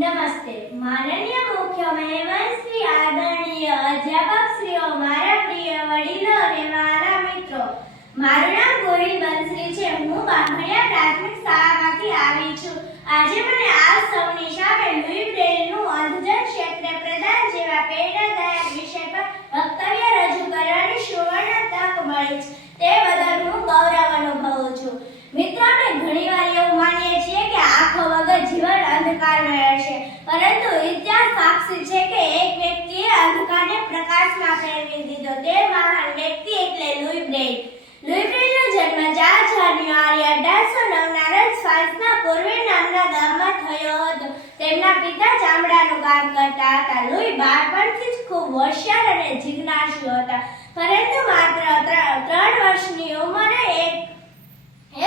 નમસ્તે માનનીય મુખ્ય મહેમાન શ્રી આદરણીય અધ્યાપક શ્રીઓ, મારા પ્રિય વડીલો અને મારા મિત્રો, મારું નામ ગોહિલ બંસલી છે. હું બાંભણિયા પ્રાથમિક શાળામાંથી આવી છું. આજે મને આપ સૌની સામે લુઈ બ્રેઇલનું અંધજન ક્ષેત્રે પ્રદાન જેવા પ્રેરણાદાયક વિષય પર વક્તવ્ય રજૂ કરવાની સુવર્ણ તક મળી છે. તે બદલ હું ગૌરવ અનુભવું છું. મિત્રો, આપણે ઘણીવાર એવું માનીએ છીએ કે આંખો વગર જીવન અંધકારમય હશે, પરંતુ ઇતિહાસ સાક્ષી છે કે એક વ્યક્તિએ અંધકારને પ્રકાશમાં ફેરવી દીધો. તે મહાન વ્યક્તિ એટલે લુઈ બ્રેઇલ. લુઈ બ્રેઇલનો જન્મ 4 જાન્યુઆરી 1809ના રોજ ફ્રાન્સના પૂર્વે નામના ગામમાં થયો હતો. તેમના પિતા ચામડાનું કામ કરતા હતા. લુઈ બાળપણથી જ ખૂબ હોશિયાર અને જિજ્ઞાસુ હતા, પરંતુ માત્ર 3 વર્ષની ઉંમરે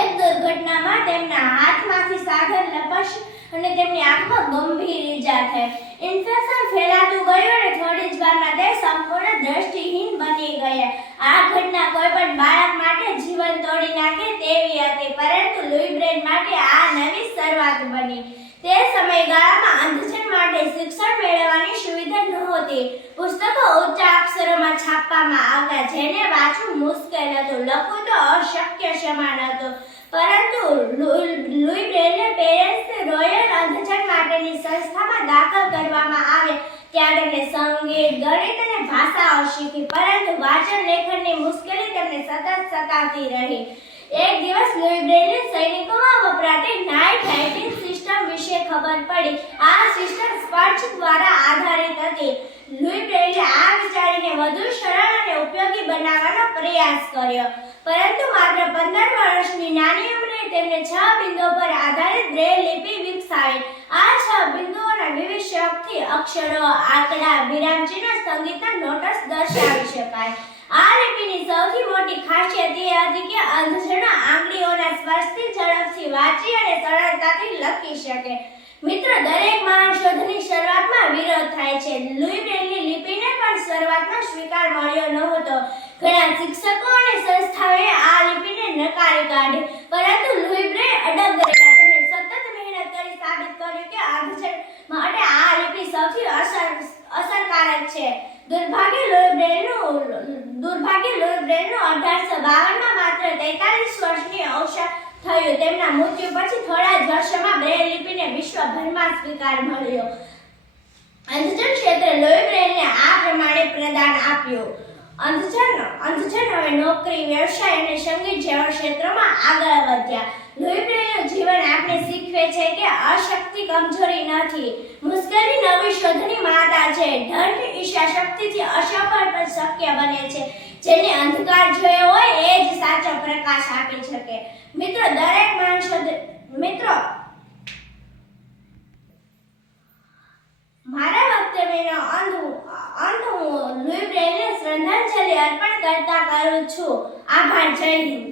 એક દુર્ઘટનામાં તેમના હાથમાંથી સાધન લપસ્યું અને તેમની આંખમાં ગંભીર ઈજા થઈ. ઇન્ફેક્શન ફેલાતું ગયું અને થોડી જ વારમાં તે સંપૂર્ણ દ્રષ્ટિહીન બની ગયા. આ ઘટના કોઈ પણ બાળક માટે જીવન તોડી નાખે તેવી હતી, પરંતુ લુઈ બ્રેઇલ માટે આ નવી શરૂઆત બની. તે સમયગાળામાં અંધજન માટે શિક્ષણ મેળવવાની સુવિધા નહોતી. પુસ્તકો ઊંચા અક્ષરોમાં છાપવામાં આવતા, જેને વાંચવું મુશ્કેલ હતું. લખવું તો અશક્ય સમાન હતું. પરંતુ લુઈ બ્રેઇલને પેરિસની રોયલ અંધજન માટેની સંસ્થામાં દાખલ કરવામાં આવ્યા. ત્યાં તેમણે સંગીત, ગણિત અને ભાષાઓ શીખી, પરંતુ વાંચન લેખનની મુશ્કેલી તેમને સતત સતાવતી રહી. એક દિવસ લુઈ બ્રેઇલને સૈનિકોમાં વપરાતી નાઇટ રાઇટિંગ સિસ્ટમ વિશે ખબર પડી. આ સિસ્ટમ સ્પર્શ દ્વારા આધારિત હતી. લુઈ બ્રેઇલે આ વિચારીને વધુ સરળ અને ઉપયોગી બનાવવાનો પ્રયાસ કર્યો, પરંતુ માત્ર 15 વર્ષની નાની ઉંમરે તેમણે 6 બિંદુઓ પર આધારિત બ્રેઇલ લિપિ વિકસાવી. આ 6 બિંદુઓના વિવિધ શોખથી અક્ષરો, આંકડા, વિરામચિહ્નો, સંગીતના નોટ્સ દર્શાવી શકાય. આ લિપિની સૌથી મોટી ખાસિયત એ હતી કે અંધજનો આંગળીઓના સ્પર્શથી ઝડપથી વાંચી અને સરળતાથી લખી શકે. મિત્રો, દરેક મહાન શોધની શરૂઆતમાં વિરોધ થાય છે. લુઈ બ્રેઇલની લિપિને પણ શરૂઆતમાં સ્વીકાર મળ્યો નહોતો. ઘણા શિક્ષકો અને સંસ્થાઓએ આ લિપિને નકારી કાઢી, પરંતુ લુઈ બ્રેઇલ અડગ રહ્યા. તેમણે સતત મહેનત કરી સાબિત કર્યું કે અંધજન માટે આ લિપિ સૌથી અસરકારક છે. દુર્ભાગ્યે લુઈ બ્રેઇલનું 1852માં માત્ર 43 વર્ષની અવસાન થયું. તેમના મૃત્યુ પછી થોડા જ વર્ષોમાં બ્રેઇલ લિપિને વિશ્વભરમાં સ્વીકાર મળ્યો. અંધજન ક્ષેત્રે લુઈ બ્રેઇલને આ પ્રમાણે પ્રદાન આપ્યું. અંધજન હવે નોકરી, વ્યવસાય અને સંગીત જેવા ક્ષેત્રોમાં આગળ વધ્યા. લુઈ બ્રેઇલનું જીવન આપણે શીખવે છે કે અશક્તિ કમજોરી નથી. મુશ્કેલી નવી શોધની માતા છે. દંડ ઈચ્છાશક્તિથી અસફળ પણ શક્ય બને છે. જેને અંધકાર જોયો હોય એ જ સાચો પ્રકાશ આપી શકે. મિત્રો, દરેક મહાન શોધ મારા વક્તવ્યનો અંત હું લુઈ બ્રેઇલને શ્રદ્ધાંજલિ અર્પણ કરતા કરું છું. આભાર. જય હિન્દ.